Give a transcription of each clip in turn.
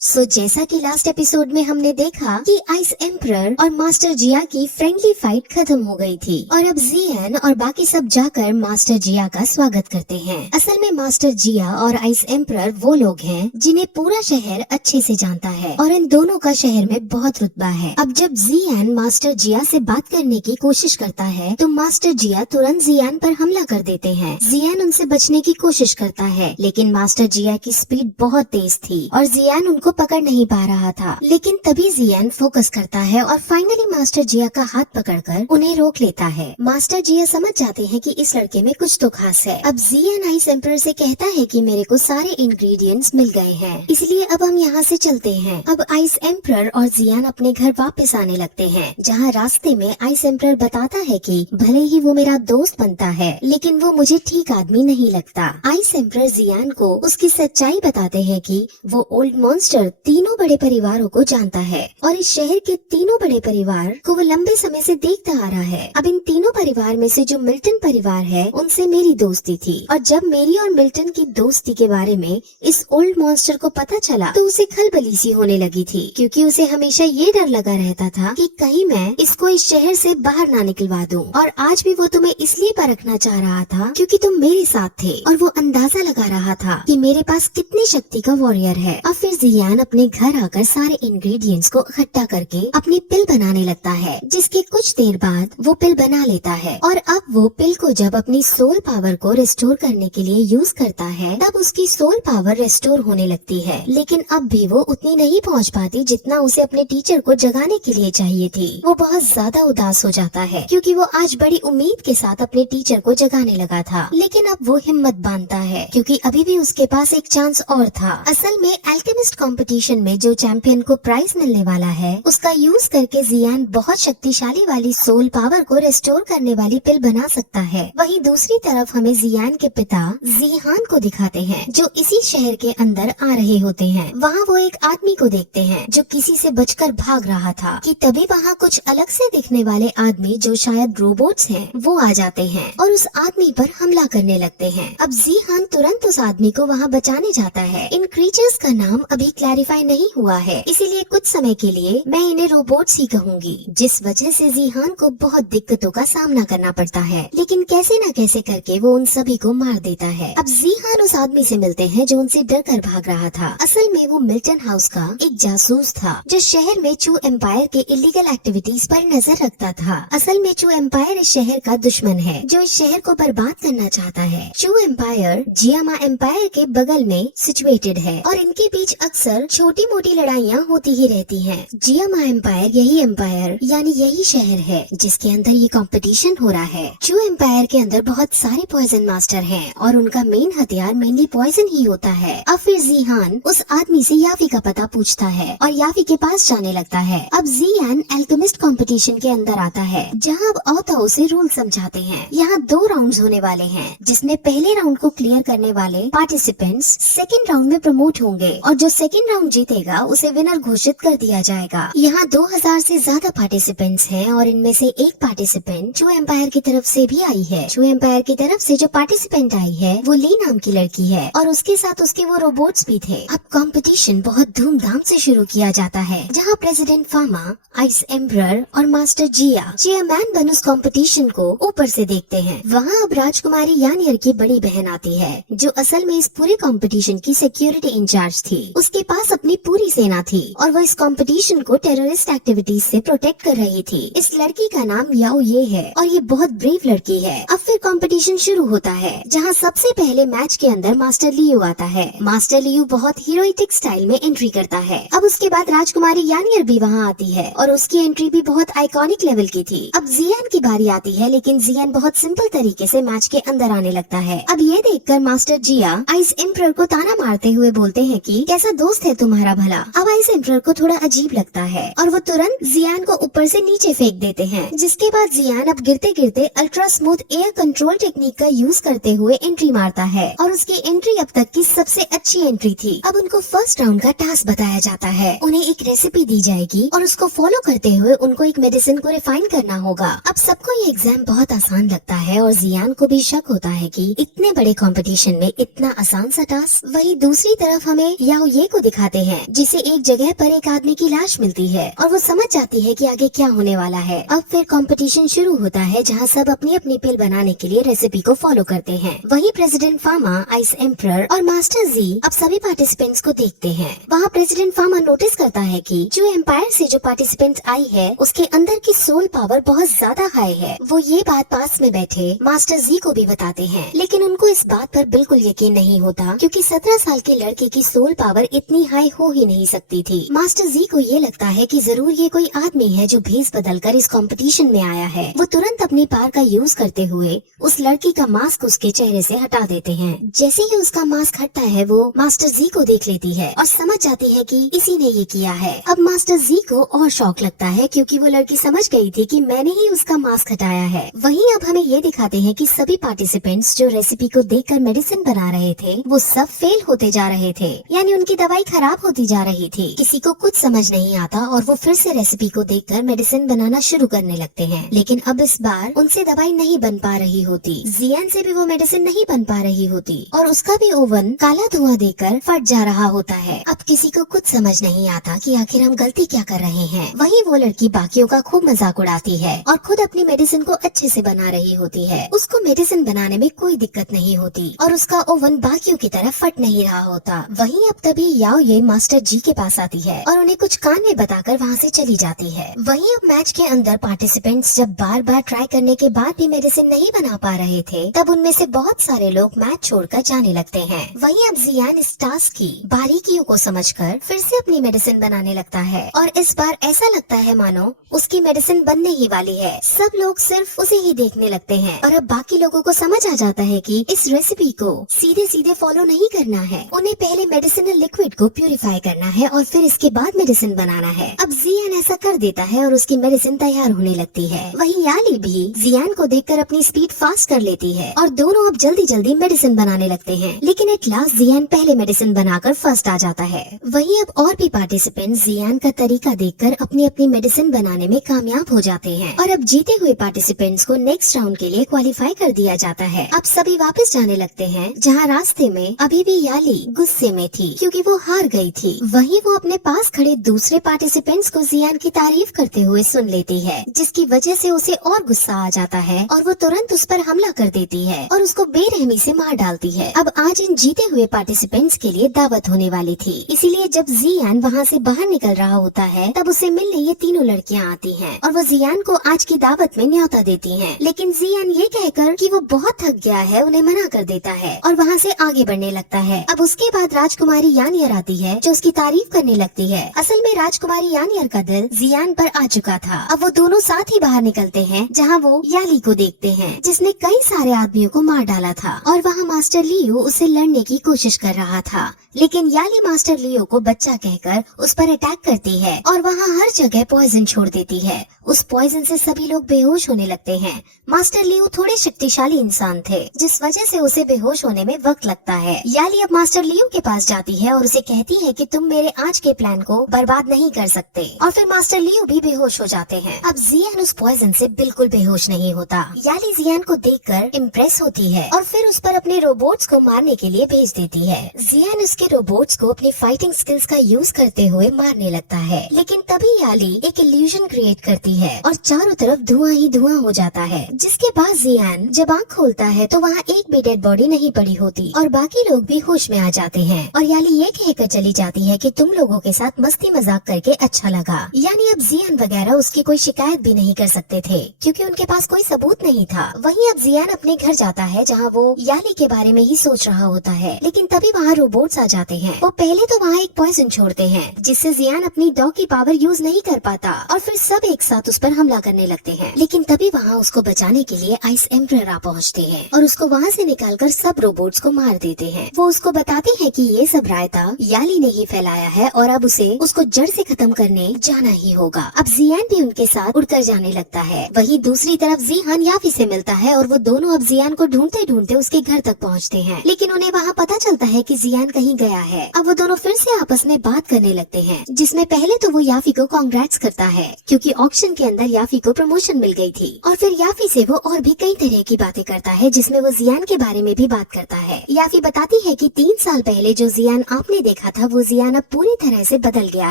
जैसा कि last episode में हमने देखा कि आइस एम्परर और मास्टर जिया की फ्रेंडली फाइट खत्म हो गई थी और अब जियान और बाकी सब जाकर मास्टर जिया का स्वागत करते हैं। असल में मास्टर जिया और आइस एम्परर वो लोग हैं जिन्हें पूरा शहर अच्छे से जानता है और इन दोनों का शहर में बहुत रुतबा है। अब जब जियान मास्टर जिया से बात करने की कोशिश करता है तो मास्टर जिया तुरंत जियान पर हमला कर देते हैं। जियान उनसे बचने की कोशिश करता है लेकिन मास्टर जिया की स्पीड बहुत तेज थी और जियान उनको पकड़ नहीं पा रहा था। लेकिन तभी जियान फोकस करता है और फाइनली मास्टर जिया का हाथ पकड़कर उन्हें रोक लेता है। मास्टर जिया समझ जाते हैं कि इस लड़के में कुछ तो खास है। अब जियान आइस एम्परर से कहता है कि मेरे को सारे इंग्रेडिएंट्स मिल गए हैं, इसलिए अब हम यहाँ से चलते हैं। अब आइस एम्परर और जियान अपने घर वापस आने लगते हैं, जहाँ रास्ते में आइस एम्परर बताता है कि भले ही वो मेरा दोस्त बनता है लेकिन वो मुझे ठीक आदमी नहीं लगता। आइस एम्परर जियान को उसकी सच्चाई बताते हैं कि वो ओल्ड मॉन्स्टर तीनों बड़े परिवारों को जानता है और इस शहर के तीनों बड़े परिवार को वो लंबे समय से देखता आ रहा है। अब इन तीनों परिवार में से जो मिल्टन परिवार है उनसे मेरी दोस्ती थी और जब मेरी और मिल्टन की दोस्ती के बारे में इस ओल्ड मॉन्स्टर को पता चला तो उसे खलबली सी होने लगी थी, क्योंकि उसे हमेशा ये डर लगा रहता था कि कहीं मैं इसको इस शहर से बाहर ना निकलवा दूं। और आज भी वो तुम्हें इसलिए परखना चाह रहा था क्योंकि तुम मेरे साथ थे और वो अंदाजा लगा रहा था कि मेरे पास कितनी शक्ति का वॉरियर है। अब फिर जियान अपने घर आकर सारे इंग्रेडिएंट्स को इकट्ठा करके अपनी पिल बनाने लगता है, जिसके कुछ देर बाद वो पिल बना लेता है। और अब वो पिल को जब अपनी सोल पावर को रिस्टोर करने के लिए यूज करता है तब उसकी सोल पावर रिस्टोर होने लगती है। लेकिन अब भी वो उतनी नहीं पहुंच पाती जितना उसे अपने टीचर को जगाने के लिए चाहिए थी। वो बहुत ज्यादा उदास हो जाता है क्योंकि वो आज बड़ी उम्मीद के साथ अपने टीचर को जगाने लगा था, लेकिन अब वो हिम्मत बांधता है क्योंकि अभी भी उसके पास एक चांस और था। असल में अल्केमिस्ट कंपटीशन में जो चैंपियन को प्राइज मिलने वाला है उसका यूज करके जियान बहुत शक्तिशाली वाली सोल पावर को रिस्टोर करने वाली पिल बना सकता है। वहीं दूसरी तरफ हमें जियान के पिता जिहान को दिखाते हैं जो इसी शहर के अंदर आ रहे होते हैं। वहाँ वो एक आदमी को देखते हैं जो किसी से बचकर भाग रहा था कि तभी वहाँ कुछ अलग से दिखने वाले आदमी जो शायद रोबोट्स हैं वो आ जाते हैं और उस आदमी पर हमला करने लगते हैं। अब जिहान तुरंत उस आदमी को वहाँ बचाने जाता है। इन क्रीचर्स का नाम अभी क्लैरिफाई नहीं हुआ है, इसीलिए कुछ समय के लिए मैं इन्हें रोबोट्स ही कहूंगी, जिस वजह से जिहान को बहुत दिक्कतों का सामना करना पड़ता है। लेकिन कैसे न कैसे करके वो उन सभी को मार देता है। अब जिहान उस आदमी से मिलते हैं जो उनसे डर कर भाग रहा था। असल में वो मिल्टन हाउस का एक जासूस था जो शहर में चू एम्पायर के इलीगल एक्टिविटीज पर नजर रखता था। असल में चू एम्पायर इस शहर का दुश्मन है जो इस शहर को बर्बाद करना चाहता है। चू एम्पायर जियामा एम्पायर के बगल में सिचुएटेड है और इनके बीच अक्सर छोटी मोटी लड़ाइयाँ होती ही रहती हैं। जियामा एम्पायर यही एम्पायर यानी यही शहर है जिसके अंदर ये कंपटीशन हो रहा है। चू एम्पायर के अंदर बहुत सारे पॉइजन मास्टर हैं और उनका मेन हथियार मेनली पॉइजन ही होता है। अब फिर जिहान उस आदमी से याफी का पता पूछता है और याफी के पास जाने लगता है। अब जियान अल्केमिस्ट कंपटीशन के अंदर आता है जहाँ अब औता उसे रूल समझाते हैं। यहाँ 2 राउंड्स होने वाले हैं जिसमें पहले राउंड को क्लियर करने वाले पार्टिसिपेंट्स सेकेंड राउंड में प्रमोट होंगे और जो सेकेंड राउंड जीतेगा उसे विनर घोषित कर दिया जाएगा। यहाँ 2000 से ज्यादा पार्टिसिपेंट्स हैं और इनमें से एक पार्टिसिपेंट चू एम्पायर की तरफ से भी आई है। चू एम्पायर की तरफ से जो पार्टिसिपेंट आई है वो ली नाम की लड़की है और उसके साथ उसके वो रोबोट्स भी थे। अब कंपटीशन बहुत धूमधाम से शुरू किया जाता है जहाँ प्रेसिडेंट फामा, आइस एम्परर और मास्टर जिया चेयरमैन बन उस कंपटीशन को ऊपर से देखते हैं। वहाँ अब राजकुमारी यानियर की बड़ी बहन आती है जो असल में इस पूरे कंपटीशन की सिक्योरिटी इंचार्ज थी। उसके पास अपनी पूरी सेना थी और वो इस कंपटीशन को टेररिस्ट एक्टिविटीज से प्रोटेक्ट कर रही थी। इस लड़की का नाम याओ ये है और ये बहुत ब्रेव लड़की है। अब फिर कंपटीशन शुरू होता है जहाँ सबसे पहले मैच के अंदर मास्टर लियू आता है। मास्टर लियू बहुत हीरोइटिक स्टाइल में एंट्री करता है। अब उसके बाद राजकुमारी यानियर भी वहाँ आती है और उसकी एंट्री भी बहुत आइकॉनिक लेवल की थी। अब जियान की बारी आती है लेकिन जियान बहुत सिंपल तरीके से मैच के अंदर आने लगता है। अब ये देखकर मास्टर जिया आइस एम्परर को ताना मारते हुए बोलते हैं कि कैसा दोस्त है तुम्हारा भला। अब आइस एम्परर को थोड़ा अजीब लगता है और वो तुरंत जियान को ऊपर से नीचे फेंक देते हैं, जिसके बाद जियान अब गिरते गिरते ultra smooth air control technique का यूज करते हुए एंट्री मारता है और उसकी एंट्री अब तक की सबसे अच्छी एंट्री थी। अब उनको फर्स्ट राउंड का टास्क बताया जाता है। उन्हें एक रेसिपी दी जाएगी और उसको फॉलो करते हुए उनको एक मेडिसिन को रिफाइन करना होगा। अब सबको ये एग्जाम बहुत आसान लगता है और जियान को भी शक होता है कि इतने बड़े कंपटीशन में इतना आसान सा टास्क। वही दूसरी तरफ हमें याओ ये को दिखाते हैं, जिसे एक जगह पर एक आदमी की लाश मिलती है और वो समझ जाती है कि आगे क्या होने वाला है। अब फिर कंपटीशन शुरू होता है, जहाँ सब अपनी अपनी पिल बनाने के लिए रेसिपी को फॉलो करते हैं। वहीं प्रेसिडेंट फार्मा, आइस एम्परर और मास्टर जी अब सभी पार्टिसिपेंट्स को देखते हैं। वहाँ प्रेसिडेंट फार्मा नोटिस करता है कि जो एम्पायर से जो पार्टिसिपेंट आई है उसके अंदर की सोल पावर बहुत ज्यादा हाई है। वो ये बात पास में बैठे मास्टर जी को भी बताते हैं, लेकिन उनको इस बात पर बिल्कुल यकीन नहीं होता, क्योंकि 17 साल के लड़के की सोल पावर इतनी हाई हो ही नहीं सकती थी। मास्टर जी को ये लगता है कि जरूर ये कोई आदमी है जो भेस बदलकर इस कंपटीशन में आया है। वो तुरंत अपनी पावर का यूज करते हुए उस लड़की का मास्क उसके चेहरे से हटा देते हैं। जैसे ही उसका मास्क हटता है वो मास्टर जी को देख लेती है और समझ जाती है कि इसी ने ये किया है। अब मास्टर जी को और शौक लगता है, क्योंकि वो लड़की समझ गई थी कि मैंने ही उसका मास्क हटाया है। वहीं अब हमें ये दिखाते हैं कि सभी पार्टिसिपेंट्स जो रेसिपी को देखकर मेडिसिन बना रहे थे वो सब फेल होते जा रहे थे, यानी उनकी दवाई खराब होती जा रही थी। किसी को कुछ समझ नहीं आता और वो फिर से रेसिपी को देखकर मेडिसिन बनाना शुरू करने लगते हैं, लेकिन अब इस बार उनसे दवाई नहीं बन पा रही होती। जियान से भी वो मेडिसिन नहीं बन पा रही होती और उसका भी ओवन काला धुआं देकर फट जा रहा होता है। अब किसी को कुछ समझ नहीं आता कि आखिर हम गलती क्या कर रहे हैं। वहीं वो लड़की बाकियों का खूब मजाक उड़ाती है और खुद अपनी मेडिसिन को अच्छे से बना रही होती है। उसको मेडिसिन बनाने में कोई दिक्कत नहीं होती और उसका ओवन बाकियों की तरह फट नहीं रहा होता। वहीं अब तभी याओ ये मास्टर जी के पास आती है और उन्हें कुछ कान में बताकर वहाँ से चली जाती है। वहीं अब मैच के अंदर पार्टिसिपेंट्स जब बार बार ट्राई करने के बाद भी मेडिसिन नहीं बना पा रहे थे, तब उनमें से बहुत सारे लोग मैच छोड़कर जाने लगते हैं। वहीं अब जियान इस टास्क की बारीकियों को समझकर फिर से अपनी मेडिसिन बनाने लगता है और इस बार ऐसा लगता है मानो उसकी मेडिसिन बनने ही वाली है। सब लोग सिर्फ उसे ही देखने लगते हैं और अब बाकी लोगों को समझ आ जाता है कि इस रेसिपी को सीधे सीधे फॉलो नहीं करना है। उन्हें पहले मेडिसिनल लिक्विड को प्यूरिफाई करना है और फिर इसके बाद मेडिसिन बनाना है। अब जियान ऐसा कर देता है और उसकी मेडिसिन तैयार होने लगती है। वहीं याली भी जियान को देखकर अपनी स्पीड फास्ट कर लेती है और दोनों अब जल्दी जल्दी मेडिसिन बनाने लगते हैं, लेकिन एट लास्ट जियान पहले मेडिसिन बनाकर फर्स्ट आ जाता है। वहीं अब और भी पार्टिसिपेंट जियान का तरीका देखकर अपनी अपनी मेडिसिन बनाने में कामयाब हो जाते हैं और अब जीते हुए पार्टिसिपेंट्स को नेक्स्ट राउंड के लिए क्वालिफाई कर दिया जाता है। अब सभी वापस जाने लगते हैं, जहाँ रास्ते में अभी भी याली गुस्से में थी क्योंकि वो हार गई थी। वहीं वो अपने पास खड़े दूसरे पार्टिसिपेंट्स को जियान की तारीफ करते हुए सुन लेती है, जिसकी वजह से उसे और गुस्सा आ जाता है और वो तुरंत उस पर हमला कर देती है और उसको बेरहमी से मार डालती है। अब आज इन जीते हुए पार्टिसिपेंट्स के लिए दावत होने वाली थी, इसीलिए जब जियान वहाँ से बाहर निकल रहा होता है तब उसे मिलने ये तीनों लड़कियाँ आती हैं और वो जियान को आज की दावत में न्योता देती हैं। लेकिन जियान ये कहकर कि वो बहुत थक गया है उन्हें मना कर देता है और वहाँ से आगे बढ़ने लगता है। अब उसके बाद राजकुमारी यानियर आती है जो उसकी तारीफ करने लगती है। असल में राजकुमारी यानियर का दिल जियान पर आ चुका था। अब वो दोनों साथ ही बाहर निकलते हैं, जहाँ वो याली को देखते हैं जिसने कई सारे आदमियों को मार डाला था और वहाँ मास्टर लियो उससे लड़ने की कोशिश कर रहा था, लेकिन याली मास्टर लियो को बच्चा कहकर उस पर अटैक करती है और वहाँ हर जगह पॉइजन छोड़ देती है। उस पॉइजन से सभी लोग बेहोश होने लगते हैं। मास्टर लियो थोड़े शक्तिशाली इंसान थे, जिस वजह से उसे बेहोश होने में वक्त लगता है। याली अब मास्टर लियो के पास जाती है और उसे कहती है कि तुम मेरे आज के प्लान को बर्बाद नहीं कर सकते, और फिर मास्टर लियो भी बेहोश हो जाते हैं। अब जियान उस पॉइजन से बिल्कुल बेहोश नहीं होता। याली जियान को देखकर इम्प्रेस होती है और फिर उस पर अपने रोबोट्स को मारने के लिए भेज देती है। जियान उसके रोबोट्स को अपनी फाइटिंग स्किल्स का यूज करते हुए मारने लगता है, लेकिन तभी याली एक इल्यूजन क्रिएट करती है और चारों तरफ धुआं ही धुआं हो जाता है। जिसके बाद जियान जब आँख खोलता है तो वहाँ एक भी डेड बॉडी नहीं पड़ी होती और बाकी लोग भी होश में आ जाते हैं और याली ये कहकर चली जाती है कि तुम लोगों के साथ मस्ती मजाक करके अच्छा लगा। यानी अब जियान वगैरह उसकी कोई शिकायत भी नहीं कर सकते थे क्योंकि उनके पास कोई सबूत नहीं था। वहीं अब जियान अपने घर जाता है जहाँ वो याली के बारे में ही सोच रहा होता है, लेकिन तभी वहाँ रोबोट्स आ जाते हैं। वो पहले तो वहाँ एक पॉइजन छोड़ते हैं जिससे जियान अपनी डॉग की पावर यूज नहीं कर पाता और फिर सब एक साथ उस पर हमला करने लगते हैं। लेकिन तभी वहाँ उसको बचाने के लिए आइस एम्परर आ पहुँचते हैं और उसको वहाँ से निकालकर सब रोबोट्स को मार देते हैं। वो उसको बताते हैं कि ये सब रायता याली ने ही फैलाया है और अब उसे उसको जड़ से खत्म करने जाना ही होगा। अब जियान भी उनके साथ उड़कर जाने लगता है। वहीं दूसरी तरफ जिहान याफी से मिलता है और वो दोनों अब जियान को ढूंढते ढूंढते उसके घर तक पहुँचते हैं, लेकिन उन्हें वहाँ पता चलता है कि जियान कहीं गया है। अब वो दोनों फिर से आपस में बात करने लगते हैं, जिसमें पहले तो वो याफी को कांग्रेट्स करता है क्योंकि ऑक्शन के अंदर याफी को प्रमोशन मिल गई थी, और फिर याफी से वो और भी कई तरह की बातें करता है जिसमें वो जियान के बारे में भी बात करता है। याफी बताती है कि 3 साल पहले जो जियान आपने देखा देखा था वो जियान अब पूरी तरह से बदल गया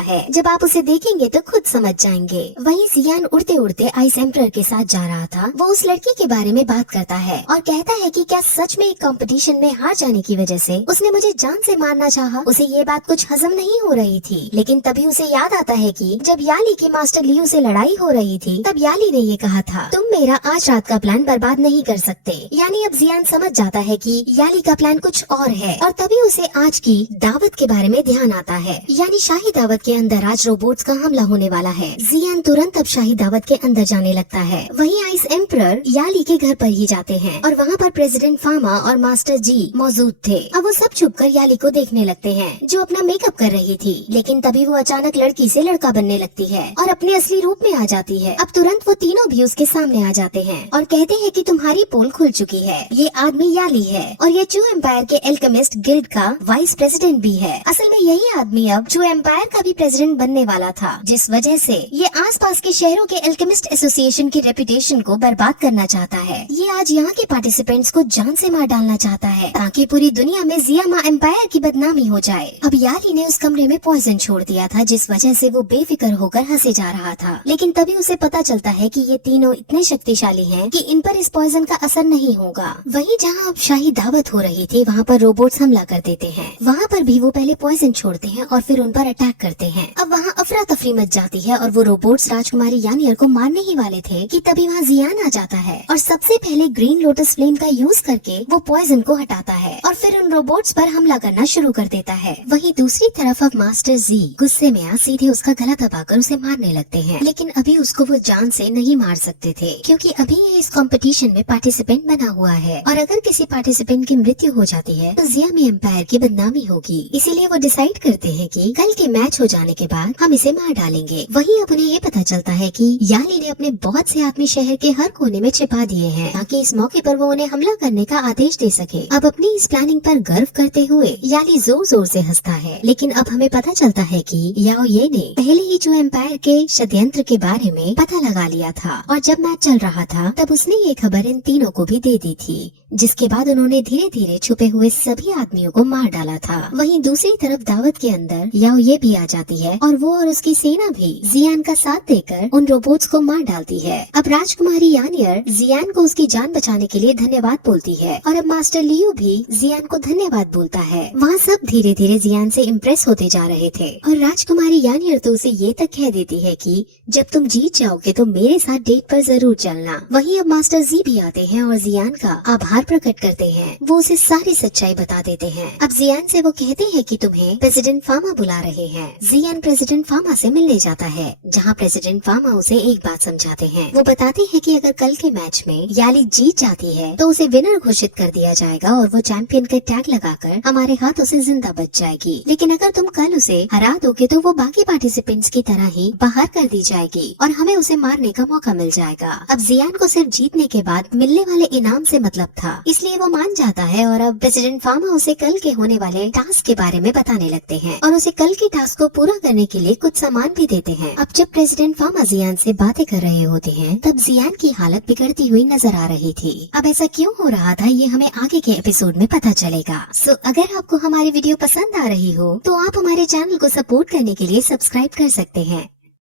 है। जब आप उसे देखेंगे तो खुद समझ जाएंगे। वहीं जियान उड़ते उड़ते आइस एम्परर के साथ जा रहा था। वो उस लड़की के बारे में बात करता है और कहता है कि क्या सच में एक कंपटीशन में हार जाने की वजह से उसने मुझे जान से मारना चाहा। उसे ये बात कुछ हजम नहीं हो रही थी, लेकिन तभी उसे याद आता है कि जब याली की मास्टर लियू से लड़ाई हो रही थी तब याली ने ये कहा था, तुम मेरा आज रात का प्लान बर्बाद नहीं कर सकते। यानी अब जियान समझ जाता है कि याली का प्लान कुछ और है और तभी उसे आज की दावत के बारे में ध्यान आता है। यानी शाही दावत के अंदर आज रोबोट्स का हमला होने वाला है। जियान तुरंत अब शाही दावत के अंदर जाने लगता है। वहीं आइस एम्परर याली के घर पर ही जाते हैं और वहाँ पर प्रेसिडेंट फामा और मास्टर जी मौजूद थे। अब वो सब छुपकर याली को देखने लगते हैं जो अपना मेकअप कर रही थी, लेकिन तभी वो अचानक लड़की से लड़का बनने लगती है और अपने असली रूप में आ जाती है। अब तुरंत वो तीनों भी उसके सामने आ जाते हैं और कहते हैं कि तुम्हारी पोल खुल चुकी है। ये आदमी याली है और ये चू एम्पायर के एल्केमिस्ट गिल्ड का वाइस प्रेसिडेंट भी है। असल में यही आदमी अब चू एम्पायर का भी प्रेसिडेंट बनने वाला था, जिस वजह से ये आसपास के शहरों के एल्केमिस्ट एसोसिएशन की रेपुटेशन को बर्बाद करना चाहता है। ये आज यहाँ के पार्टिसिपेंट्स को जान से मार डालना चाहता है ताकि पूरी दुनिया में जियामा एम्पायर की बदनामी हो जाए। अब याली ने उस कमरे में पॉइजन छोड़ दिया था, जिस वजह से वो बेफिक्र होकर हंसे जा रहा था। लेकिन तभी उसे पता चलता है कि ये तीनों इतने शक्तिशाली हैं कि इन पर इस पॉइजन का असर नहीं होगा। वहीं जहाँ अब शाही दावत हो रही थी वहाँ पर रोबोट्स हमला कर देते हैं। वहाँ पर भी वो पहले पॉइजन छोड़ते हैं और फिर उन पर अटैक करते हैं। अब वहाँ अफरा तफरी मच जाती है और वो रोबोट्स राजकुमारी यानियर को मारने ही वाले थे कि तभी वहाँ जियान आ जाता है और सबसे पहले ग्रीन लोटस फ्लेम का यूज करके वो पॉइजन को हटाता है और फिर उन रोबोट्स पर हमला करना शुरू कर देता है। वहीं दूसरी तरफ अब मास्टर जी गुस्से में आ सीधे उसका गला दबाकर उसे मारने लगते हैं, लेकिन अभी उसको वो जान से नहीं मार सकते थे क्योंकि अभी ये इस कंपटीशन में पार्टिसिपेंट बना हुआ है और अगर किसी पार्टिसिपेंट की मृत्यु हो जाती है तो जियामी एम्पायर की बदनामी होगी। इसीलिए वो डिसाइड करते हैं कि कल के मैच हो जाने के बाद हम इसे मार डालेंगे। वहीं अब उन्हें ये पता चलता है कि याली ने अपने बहुत से आदमी शहर के हर कोने में छिपा दिए हैं ताकि इस मौके पर वो उन्हें हमला करने का आदेश दे सके। अब अपनी इस प्लानिंग पर गर्व करते हुए याली जोर जोर से हंसता है, लेकिन अब हमें पता चलता है कि याओ ये ने पहले ही जो एम्पायर के षड्यंत्र के बारे में पता लगा लिया था और जब मैच चल रहा था तब उसने ये खबर इन तीनों को भी दे दी थी, जिसके बाद उन्होंने धीरे धीरे छुपे हुए सभी आदमियों को मार डाला था। वहीं दूसरी तरफ दावत के अंदर याओ ये भी आ जाती है और वो और उसकी सेना भी जियान का साथ देकर उन रोबोट्स को मार डालती है। अब राजकुमारी यानियर जियान को उसकी जान बचाने के लिए धन्यवाद बोलती है और अब मास्टर लियू भी जियान को धन्यवाद बोलता है। वहाँ सब धीरे धीरे जियान से इम्प्रेस होते जा रहे थे और राजकुमारी यानियर तो उसे ये तक कह देती है कि जब तुम जीत जाओगे तो मेरे साथ डेट पर जरूर चलना। वहीं अब मास्टर जी भी आते हैं और जियान का आभार प्रकट करते हैं। वो उसे सारी सच्चाई बता देते हैं। अब जियान से वो कहते हैं कि तुम्हें प्रेसिडेंट फामा बुला रहे हैं। जियान प्रेसिडेंट फामा से मिलने जाता है, जहाँ प्रेसिडेंट फामा उसे एक बात समझाते हैं। वो बताते हैं कि अगर कल के मैच में याली जीत जाती है तो उसे विनर घोषित कर दिया जाएगा और वो चैंपियन का टैग लगाकर हमारे हाथों से जिंदा बच जाएगी। लेकिन अगर तुम कल उसे हरा दोगे तो वो बाकी पार्टिसिपेंट्स की तरह ही बाहर कर दी जाएगी और हमें उसे मारने का मौका मिल जाएगा। अब जियान को सिर्फ जीतने के बाद मिलने वाले इनाम से मतलब था, इसलिए वो मान जाता है और अब प्रेसिडेंट फामा उसे कल के होने वाले टास्क के बारे में बताने लगते हैं और उसे कल के टास्क को पूरा करने के लिए कुछ सामान भी देते हैं। अब जब प्रेसिडेंट फामा जियान से बातें कर रहे होते हैं तब जियान की हालत बिगड़ती हुई नजर आ रही थी। अब ऐसा क्यों हो रहा था ये हमें आगे के एपिसोड में पता चलेगा। सो अगर आपको हमारी वीडियो पसंद आ रही हो तो आप हमारे चैनल को सपोर्ट करने के लिए सब्सक्राइब कर सकते हैं।